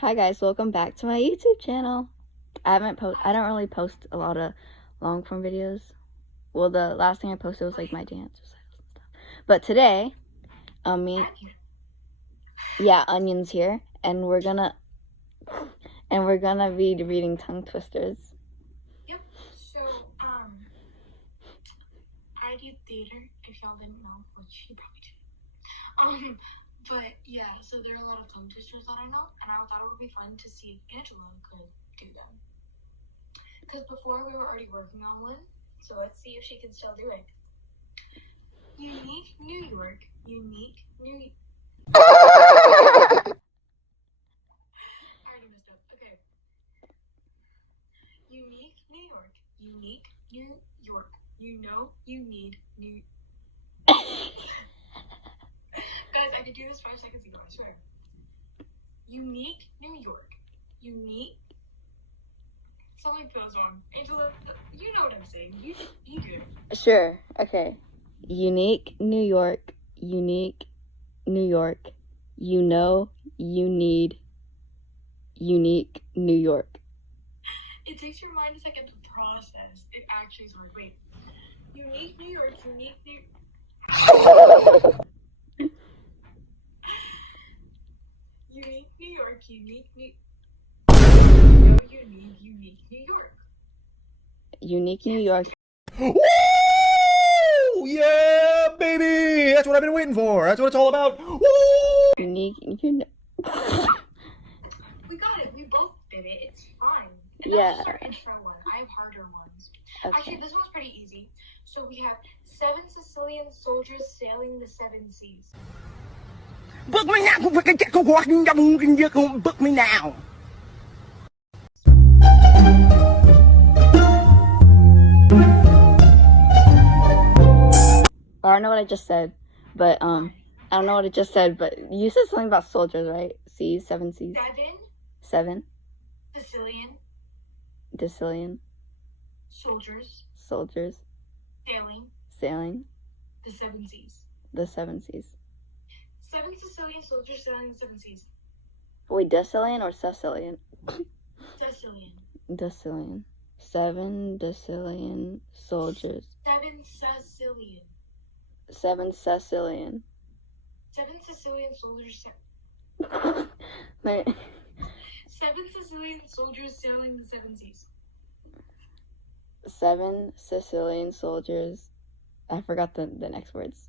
Hi guys, welcome back to my YouTube channel. I don't really post a lot of long form videos. Well, the last thing I posted was like my dance recitals and stuff. But today, Onion's here, and we're gonna be reading tongue twisters. Yep. So, I do theater, if y'all didn't know, which you probably did. But yeah, so there are a lot of tongue twisters that I know, and I thought it would be fun to see if Angela could do them. Because before we were already working on one, so let's see if she can still do it. Unique New York, unique New I already messed up. Okay. Unique New York, unique New York. You know you need new. Guys, I could do this 5 seconds ago, I swear. Unique New York. Unique. Something goes on. Angela, you know what I'm saying. You good. Sure. Okay. Unique New York. Unique New York. You know you need unique New York. It takes your mind a second to process. It actually is hard. Wait. Unique New York. Unique New. Unique New York, unique New. You know you need unique New York. Unique New York. Woo! Yeah, baby! That's what I've been waiting for. That's what it's all about. Woo! Unique. We got it. We both did it. It's fine. And Yeah. that's just our intro one. I have harder ones. Okay. Actually, this one's pretty easy. So we have 7 Sicilian soldiers sailing the 7 seas. Book me now. Book me now. I don't know what I just said, but I don't know what it just said, but you said something about soldiers, right? Seas, 7 seas. 7 Sicilian soldiers soldiers sailing sailing the 7 seas. the 7 seas. 7 Sicilian soldiers sailing the 7 seas. Wait, Decillion or Sicilian? Sicilian. Decillion. 7 decillion soldiers. 7 Sicilian. 7 Sicilian. 7 Sicilian soldiers. Wait. 7 Sicilian soldiers sailing the 7 seas. 7 Sicilian soldiers. I forgot the next words.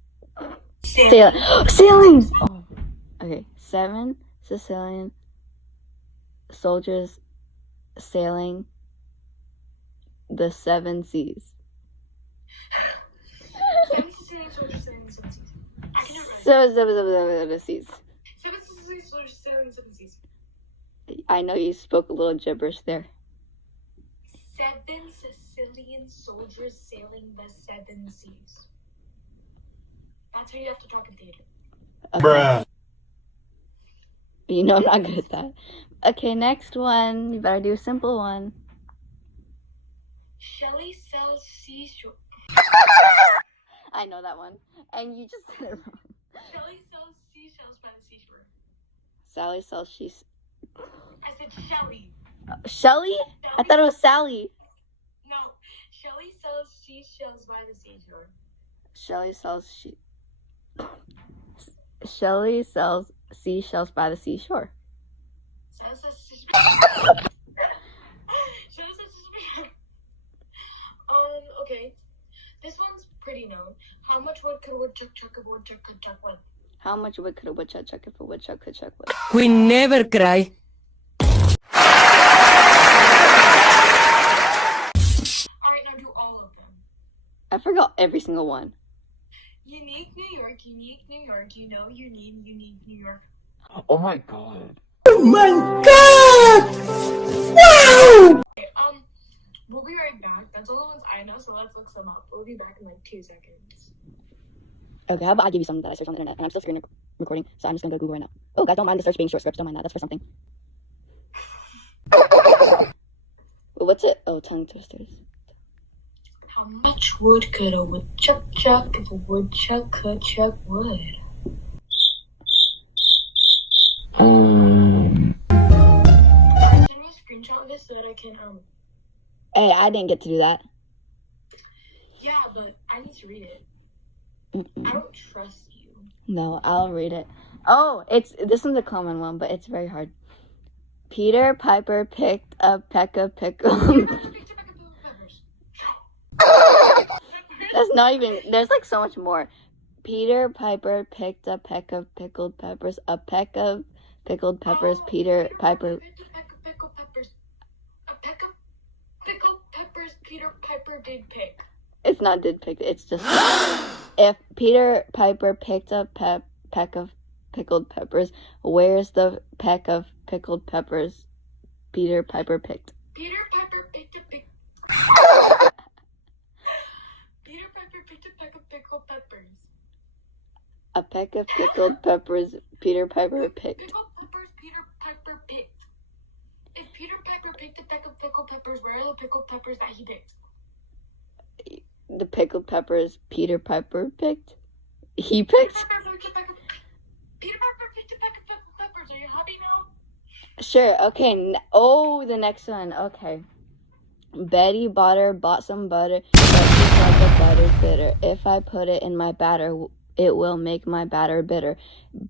Sailing. Sailing! Oh. Okay. 7 Sicilian soldiers sailing the 7 seas. 7 Sicilian soldiers sailing the 7 seas. I can never write. The seas. 7 Sicilian soldiers sailing the 7 seas. I know you spoke a little gibberish there. 7 Sicilian soldiers sailing the 7 seas. That's how you have to talk in theater. Okay. Bruh. You know I'm not good at that. Okay, next one. You better do a simple one. Shelley sells seashore. I know that one. And you just said it wrong. Shelley sells seashells by the seashore. Sally sells she's I said Shelley. Shelly? I thought it was Sally. No, Shelley sells seashells by the seashore. Shelly sells Shelly sells seashells by the seashore. Sells the seashore. Shelley sells seashore. Okay. This one's pretty known. How much wood could a woodchuck chuck if a woodchuck could chuck wood? How much wood could a woodchuck chuck if a woodchuck could chuck wood? We never cry. Alright, now do all of them. I forgot every single one. Unique New York, unique New York. You know you need unique New York. Oh my god. Oh my God! Wow! Okay, we'll be right back. That's all the ones I know, so let's look some up. We'll be back in like 2 seconds. Okay, how about I give you something that I searched on the internet, and I'm still screen recording, so I'm just gonna go Google right now. Oh, guys, don't mind the search being short scripts. Don't mind that. That's for something. What's it? Oh, tongue twisters. How much wood could a woodchuck chuck if a woodchuck could chuck wood? screenshot of it so that I can Hey, I didn't get to do that. Yeah, but I need to read it. Mm-mm. I don't trust you. No, I'll read it. Oh, this one's a common one, but it's very hard. Peter Piper picked a peck of pickles. That's not even. There's like so much more. Peter Piper picked a peck of pickled peppers. A peck of pickled peppers. Peter Piper. A peck of pickled peppers. A peck of pickled peppers. Peter Piper did pick. It's not did pick. It's just if Peter Piper picked a peck of pickled peppers, where's the peck of pickled peppers Peter Piper picked? Peter Piper picked a pick. Peter Piper picked a peck of pickled peppers. A peck of pickled peppers Peter Piper picked. Pickled peppers Peter Piper picked. If Peter Piper picked a peck of pickled peppers, where are the pickled peppers that he picked? The pickled peppers Peter Piper picked? He picked? Peter Piper picked a peck of pickled peppers. Are you happy now? Sure, okay. Oh, the next one. Okay. Betty bought some butter, but she said the butter's bitter. If I put it in my batter, it will make my batter bitter.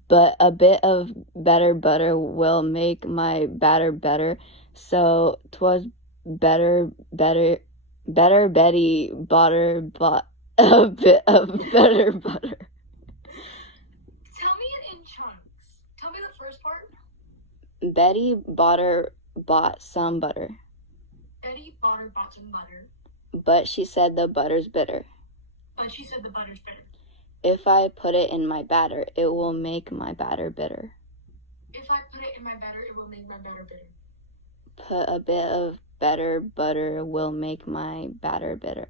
But a bit of better butter will make my batter better. So 'twas better Betty bought a bit of better butter. Tell me it in chunks. Tell me the first part. Betty bought some butter, Betty bought some butter, but she said the butter's bitter. but she said the butter's bitter. If I put it in my batter, it will make my batter bitter. If I put it in my batter, it will make my batter bitter. Put a bit of better butter will make my batter better.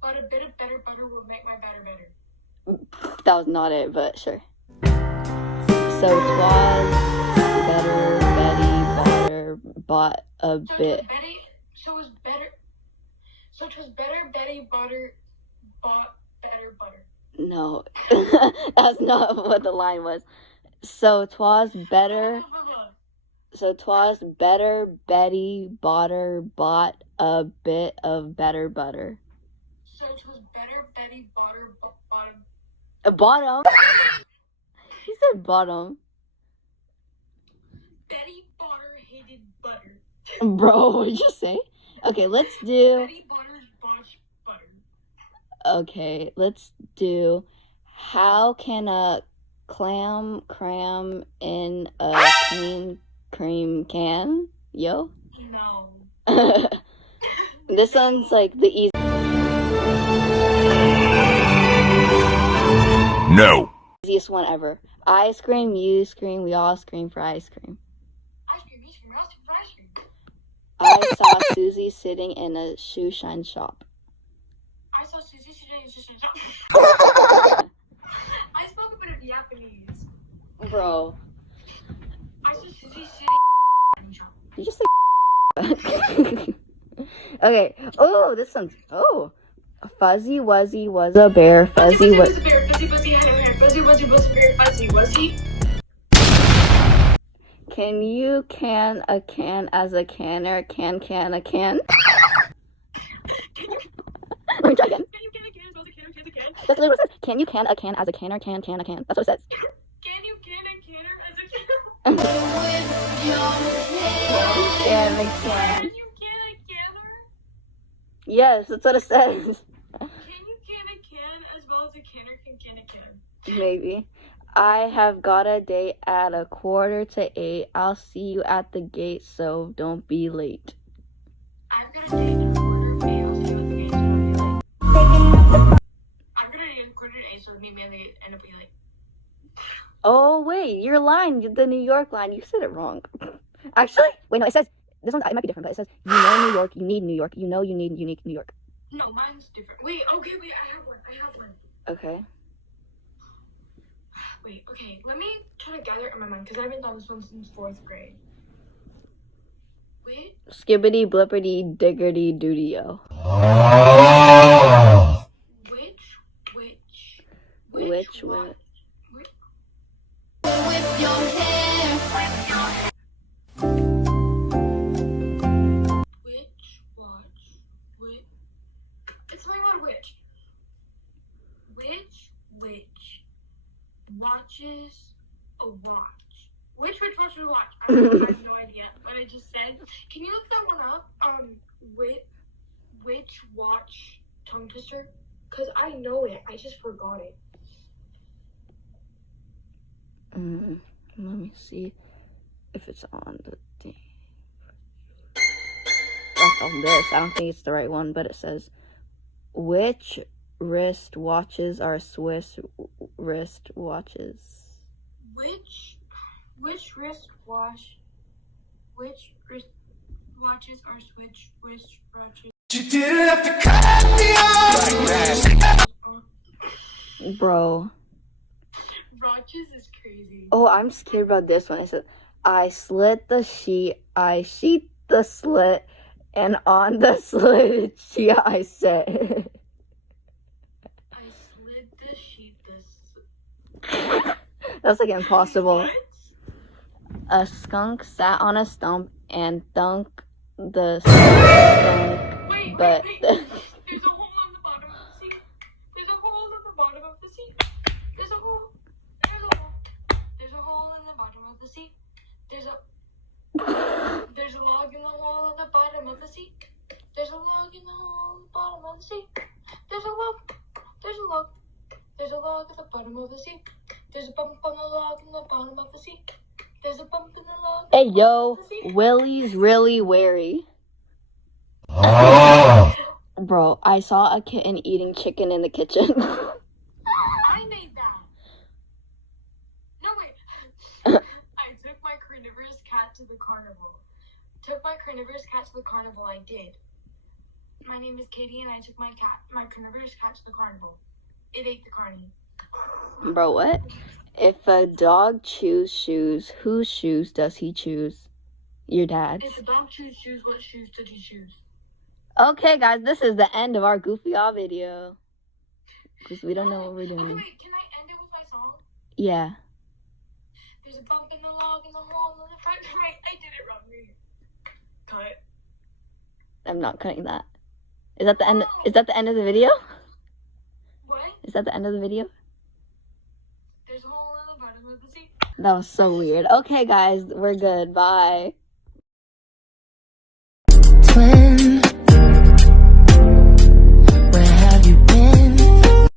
But a bit of better butter will make my batter better. That was not it, but sure. So 'twas better Betty bought a bit. So 'twas better Betty butter bought better butter. No, that's not what the line was. So 'twas better Betty bought a bit of better butter. So 'twas better Betty butter bought A bottom? He said bottom. Betty butter hated butter. Bro, what did you say? Okay, let's do... Betty butters botched butter. Okay, let's do... How can a clam cram in a clean cream can? Yo? No. This one's like the easy... No. easiest one ever. I scream, you scream, we all scream for ice cream. Ice cream, you scream, ice cream, ice cream. I saw Susie sitting in a shoe shine shop. I saw Susie sitting in a shoe shine shop. I spoke a bit of Japanese. Bro. I saw Susie sitting in a shop. You just say okay. Oh, this one's... Oh. Fuzzy Wuzzy was a bear. Fuzzy was a bear. Fuzzy Wuzzy had a hair. Fuzzy Wuzzy was a bear. Fuzzy Wuzzy. Can you can a can as a canner? Can a can? Let me try again. Can you can a can as well as a can? That's literally what it says. Can you can a can as a canner? Can a can? That's what it says. Can you can a canner as a can? Can a can. Can you can a canner? Yes, that's what it says. Can you can a can as well as a canner can a can? Maybe. I have got a date at 7:45. I'll see you at the gate, so don't be late. I've got a date at 7:45. I'll see you at the gate, so don't be late. I've got a date at 7:45, so meet me at the gate and it'll be late. Oh, wait, your line, the New York line, you said it wrong. Actually, wait, no, it says, this one, it might be different, but it says, you know New York, you need New York, you know you need unique New York. No, mine's different. Wait, okay, wait, I have one. Okay. Wait, okay, let me try to gather it in my mind, because I haven't done this one since 4th grade. Wait. Skibbity blippity diggity doody-o. Which one? watches a watch? Which watches a watch? I have no idea what I just said. Can you look that one up? Which watch tongue twister? Because I know it. I just forgot it. Let me see if it's on the thing. That's on this. I don't think it's the right one, but it says, which wrist watches are Swiss wrist watches? Which wrist watches are Switch wrist watches? You didn't have to cut me off. Bro. Watches is crazy. Oh, I'm scared about this one. It says, I slit the sheet, I sheet the slit, and on the slit sheet I set. I slid the sheet That's like impossible. What? A skunk sat on a stump and thunk the skunk, Wait, but There's a hole on the bottom of the seat. There's a hole in the bottom of the seat. There's a hole. There's a hole. There's a hole in the bottom of the seat. There's a log in the hole at the bottom of the seat. There's a log in the hole at the bottom of the seat. There's a log. There's a log. There's a log at the bottom of the seat. There's a bump on the log in the bottom of the seat. There's a bump in the log. hey yo, Willie's really wary. Bro, I saw a kitten eating chicken in the kitchen. I made that. No, wait. I took my carnivorous cat to the carnival. I did. My name is Katie, and I took my carnivorous cat to the carnival. It ate the carny. Bro, what? If a dog chews shoes, whose shoes does he choose? Your dad's. If a dog chews shoes, what shoes did he choose? Okay, guys, this is the end of our Goofy All video. Because we don't know what we're Okay, doing. wait, can I end it with my song? Yeah. There's a bump in the log in the hole in the front. Right, I did it wrong. Cut. I'm not cutting that. Is that the end? Is that the end of the video? What? Is that the end of the video? There's a hole in the bottom of the seat. That was so weird. Okay, guys, we're good. Bye.